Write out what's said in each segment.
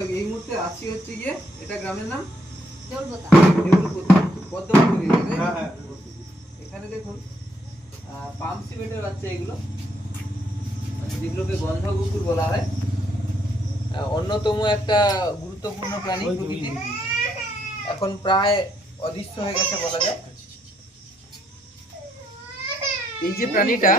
এই মুহূর্তে আসি হচ্ছে গিয়ে এটা গ্রামের নাম দেউলপোতা পদ্মপুকুর এখানে দেখুন পাম্প সিমেন্টের বাচ্চা এগুলো যেগুলোকে গন্ধকুকুর বলা হয়। অন্যতম একটা গুরুত্বপূর্ণ প্রাণী প্রকৃতির, এখন প্রায় অদৃশ্য হয়ে গেছে বলা যায়। এই যে প্রাণীটা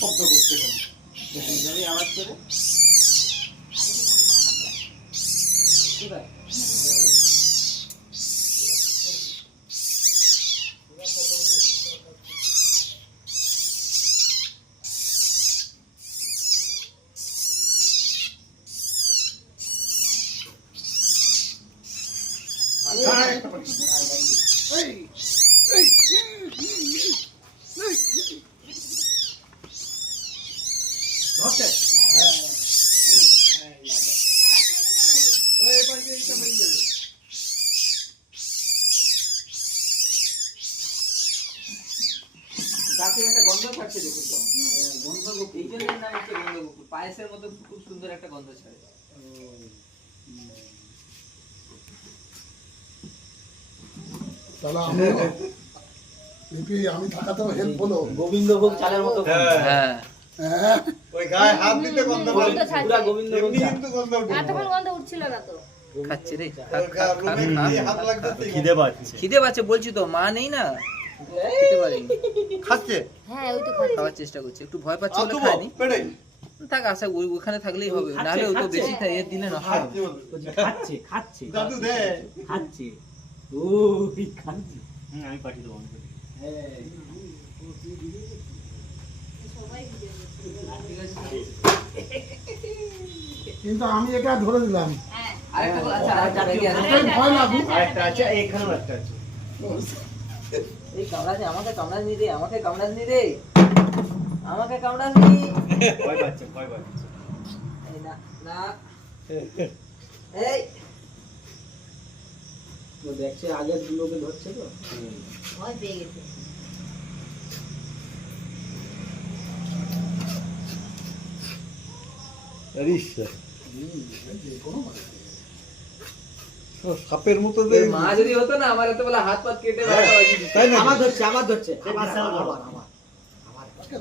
শব্দ করছে আওয়াজ করে গাছের একটা গন্ধ ছাড়ছে দেখুন তো, গন্ধকুকুর, এই জন্য নাম হচ্ছে গন্ধকুকুর। পায়েসের মতো খুব সুন্দর একটা গন্ধ ছাড়ে। আমি থাকাতেও হেল্প হলো। গোবিন্দভোগ চালের মতো হ্যাঁ ওই গায়ে হাত দিতে গন্ধ গন্ধ পুরো ছাড়ছে। গোবিন্দভোগ কিন্তু গন্ধ এতক্ষণ গন্ধ উঠছিল না তো। খাচ্ছে রে, রুমে গিয়ে হাত লাগতেছে খিদে পাচ্ছে। খিদে পাচ্ছে বলছি তো, মা নেই না, খেতে পারিনি। খাচ্ছে হ্যাঁ ওই তো খাচ্ছে। খাওয়ার চেষ্টা করছে, একটু ভয় পাচ্ছে বলে আতুবো খায়নি। পেড়ে থাক, আশা ওখানে থাকলেই হবে, নাহলে ও তো বেশি খায়, এর দিলে নষ্ট হবে। খাচ্ছে খাচ্ছে দাদু দে খাচ্ছে ও খাচ্ছে। আমি পাঠিয়ে দেবো। কিন্তু আমি এটা ধরে দিলাম। হ্যাঁ আরেকটা আচ্ছা, আরেকটা ব্যাগে আছে। ভয় লাগুক। আরেকটা আছে, এখানেও একটা আছে। এই কামড়াছে, আমাকে কামড়াসনি রে, আমাকে কামড়াসনি রে, আমাকে কামড়াসনি। ভয় পাচ্ছে ভয় পাচ্ছে। এই না না এই তো দেখছে আগের লোকে ধরছে তো। ভয় পেয়ে গেছে। সাপের মতো এর মা যদি হতো না, আমার এত বলে হাত পাত কেটে বারোটা বাজিয়ে দিত। তাই না আমার ধরছে আমার ধরছে।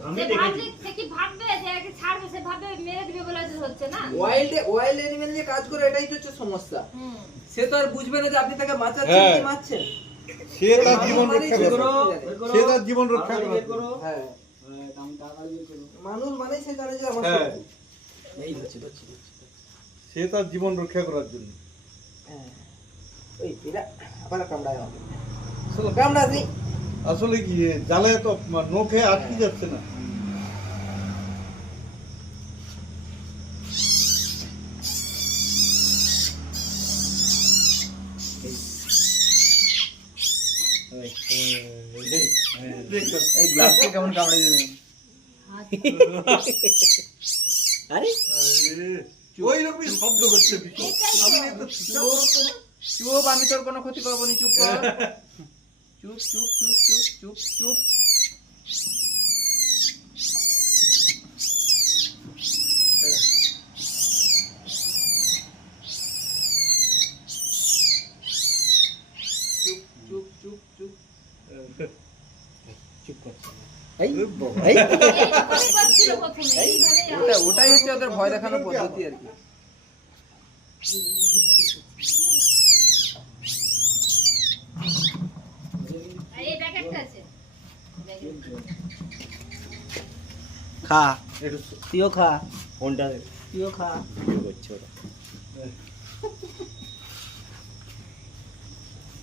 আমি সে দেখেছি। ভাবছে, সে কি ভাববে যে একে ছাড়বে, সে ভাববে মেরে দিবে বলে যে হচ্ছে না। ওয়াইল্ড অ্যানিমেল নিয়ে কাজ করে, এটাই তো হচ্ছে সমস্যা। হুম। সে তো আর বুঝবে না যে আপনি তাকে বাঁচাচ্ছেন কি মারছেন। সে তার জীবন রক্ষা মানুষ করে মানেই সে তার জীবন রক্ষা আরো করে বের করো। হ্যাঁ, মানুষ মানেই সে জানে যে আমার হ্যাঁ। শত্রু। এই ধরছে ধরছে। সে তার জীবন রক্ষা করার জন্য হ্যাঁ, ওই এরা আবার কামড়ায় আমাকে। শুনো, কামড়াসনি। আসলে কি জালে তো নখে আটকে যাচ্ছে না। এই গ্লাসকে কেমন কামড়ে যাবে। আরে ওই রকমই শব্দ করছে আমি তো চুপ, আমি তোর কোনো ক্ষতি করবো না, চুপ কর। চুপ চুপ চুপ চুপ চুপ চুপ। চুপ চুপ চুপ চুপ। চুপ করছে। এই এই কথাই করছিল প্রথমে, এইভাবেই ওটাই হচ্ছে ওদের ভয় দেখানোর পদ্ধতি আর কি। আর এই প্যাকেটটা আছে। খা, তুইও খা, কোনটা তুইও খা। করছে ওরা?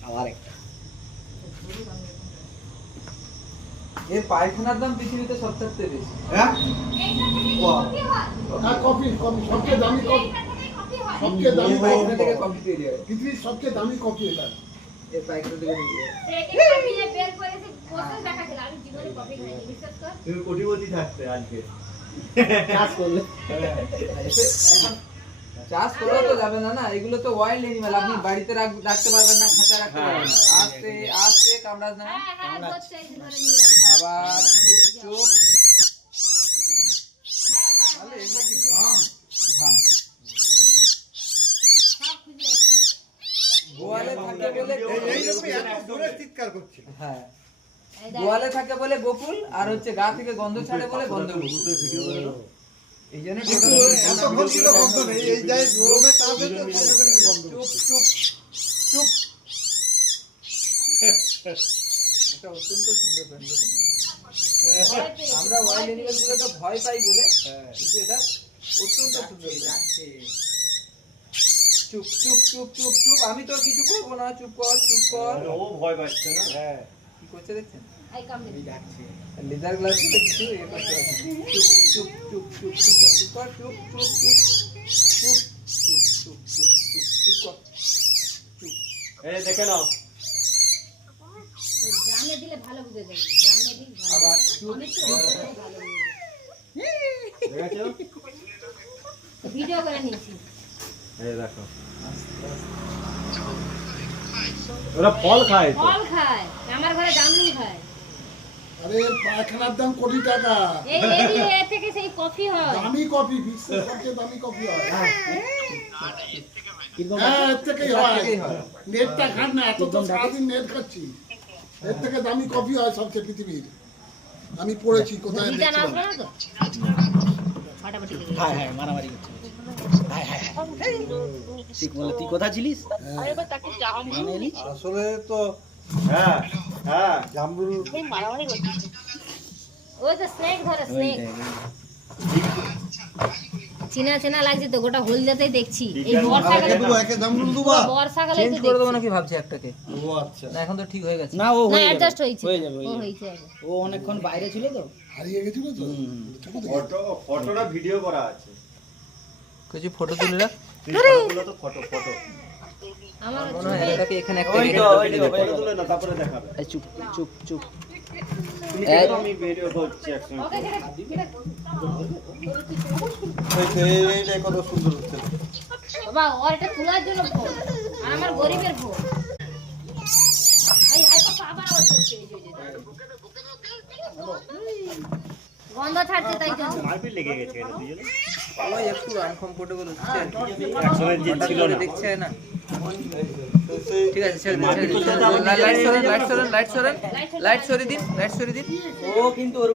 আবার একটা। এর পায়খানার দাম পৃথিবীতে সবচেয়ে বেশি। হ্যাঁ এইটা থেকে কি কফি হয়? আর কফি সবচেয়ে দামি কফি, এইটা থেকে কফি হয়। সবচেয়ে এই দামি পায়খানা কফি, থেকে কফি তৈরি হয়। পৃথিবীর সবচেয়ে দামি কফি এটা। এর পায়খানা থেকে নিয়ে যায়। সে একে খাবিয়ে বের করেছে, প্রসেস দেখাচ্ছিল। আমি জীবনে কফি খাইনি, বিশ্বাস কর। তুমি কোটিপতি থাকতে আজকে কাজ করলে। এখন চাষ করা তো যাবে না, না এগুলো তো ওয়াইল্ড অ্যানিমাল, আপনি বাড়িতে রাখতে পারবেন না, খাঁচা রাখতে পারবেন না। আস্তে আস্তে কামড়াস না, হ্যাঁ হ্যাঁ ধরছে, এই যে ধরে নিয়ে যাচ্ছে। আবার চুপ চুপ। হ্যাঁ হ্যাঁ তাহলে এগুলো কি ঘাম? ঘাম। সব খুঁজে যাচ্ছে। গোয়ালে থাকে বলে এইরকমই এত জোরে চিৎকার করছিল। হ্যাঁ, এই দেখ, গোয়ালে থাকে বলে গোকুল, আর হচ্ছে গা থেকে গন্ধ ছাড়ে বলে গন্ধগোকুল। এই জন্য কিন্তু এতক্ষণ ছিল গন্ধ নেই, এই যাই রোমে টাচ হচ্ছে সঙ্গে সঙ্গে গন্ধ চুপ হচ্ছে। চুপ চুপ। এটা অত্যন্ত সুন্দর প্রাণী। ভয় পেয়েছে, আমরা ভয় ওয়াইল্ড পেয়েছে। অ্যানিমাল গুলোকে ভয় পাই বলে, কিন্তু এটা অত্যন্ত সুন্দর প্রাণী। চুপ চুপ চুপ চুপ চুপ, আমি তো কিছু করবো না, চুপ কর চুপ কর। ও ভয় পাচ্ছে না। হ্যাঁ কি করছে দেখছেন? এই কামড়ে দিচ্ছে। লেজার গ্লাস দিয়ে কিছু ইয়ে করতে পারছে না। চুপ চুপ চুপ চুপ চুপ কর, চুপ কর, চুপ চুপ চুপ চুপ চুপ চুপ চুপ চুপ চুপ কর, চুপ। এই দেখে নাও। ওই গ্রামে দিলে ভালো বুঝে যাবে, গ্রামে দিলে ভালো। আবার চুপ। আমি তো ভালো বুঝে যাবে। দেখেছো? ভিডিও করে নিয়েছি। এই দেখো। ওরা ফল খায় তো। ফল খায়, আমার ঘরে জামরুল খায়। আরে পায়খানার দাম কোটি টাকা। এই এ থেকে সেই কফি হয়। দামি কফি, বিশ্বের সবচেয়ে দামি কফি হয়। কিন্তু হ্যাঁ, এর থেকেই এর হয়। থেকেই হয়। নেটটা খাট না, এত তো সারাদিন নেট খাচ্ছি। এর থেকে দামি কফি হয় সবচেয়ে পৃথিবীর। আমি পড়েছি কোথায় ভিজা না দেখছিলাম। আসবে না তো? ফাটাফাটি লেগে গেছে। হ্যাঁ হ্যাঁ মারামারি করছে। হ্যাঁ হ্যাঁ ঠিক বলে, তুই কোথা ছিলিস? মানে এলি? আসলে তো হ্যাঁ হ্যাঁ জামরুল ওই তো স্নেক ধরে, স্নেক। চেনা চেনা লাগছে তো, গোটা হলদেতেই দেখছি। এই বর্ষাকালে, একে জামরুল দুবা। বর্ষাকালে চেঞ্জ তো করে দেবো দেখছি। নাকি ভাবছি একটাকে। ও আচ্ছা না এখন তো ঠিক হয়ে গেছে। না ও না হয়ে অ্যাডজাস্ট যাবে। হয়েছে, হয়ে যাবে, ও হয়ে যাবে। হয়েছে আগে। ও অনেকক্ষণ বাইরে ছিল তো। হারিয়ে গেছিল তো। ফটোটা ভিডিও করা আছে। কিছু ফটো তুলে রাখ। ফটোগুলো তো ফটো। আমার মনে হয় এটাকে এখানে একটা ওই রেখে তো, দাও। ওই তো, ফটো তুলে না তারপরে দেখাবে। এই চুপ চুপ চুপ। তুমি দেখো, আমি ভিডিও করছি একসঙ্গে। ওকে কেটে এইটা কত সুন্দর হচ্ছে। বাবা, ওর এটা তোলার জন্য ফোন, আর আমার গরিবের ফোন। এই হাই পাপা আবার আওয়াজ করছে, এই যে, গন্ধ ছাড়ছে তাই জন্য। মারপিট লেগে গেছে এটা দুজনে। ওই একটু আনকমফোর্টেবল হচ্ছে আর কি। একসঙ্গে জিত হঠাৎ ছিল করে না। দেখছে না। ঠিক আছে, ছেড়ে দিন, ছেড়ে দিন। লাইট সরেন, লাইট সরেন, লাইট সরেন, লাইট সরিয়ে দিন, লাইট সরিয়ে দিন। ও কিন্তু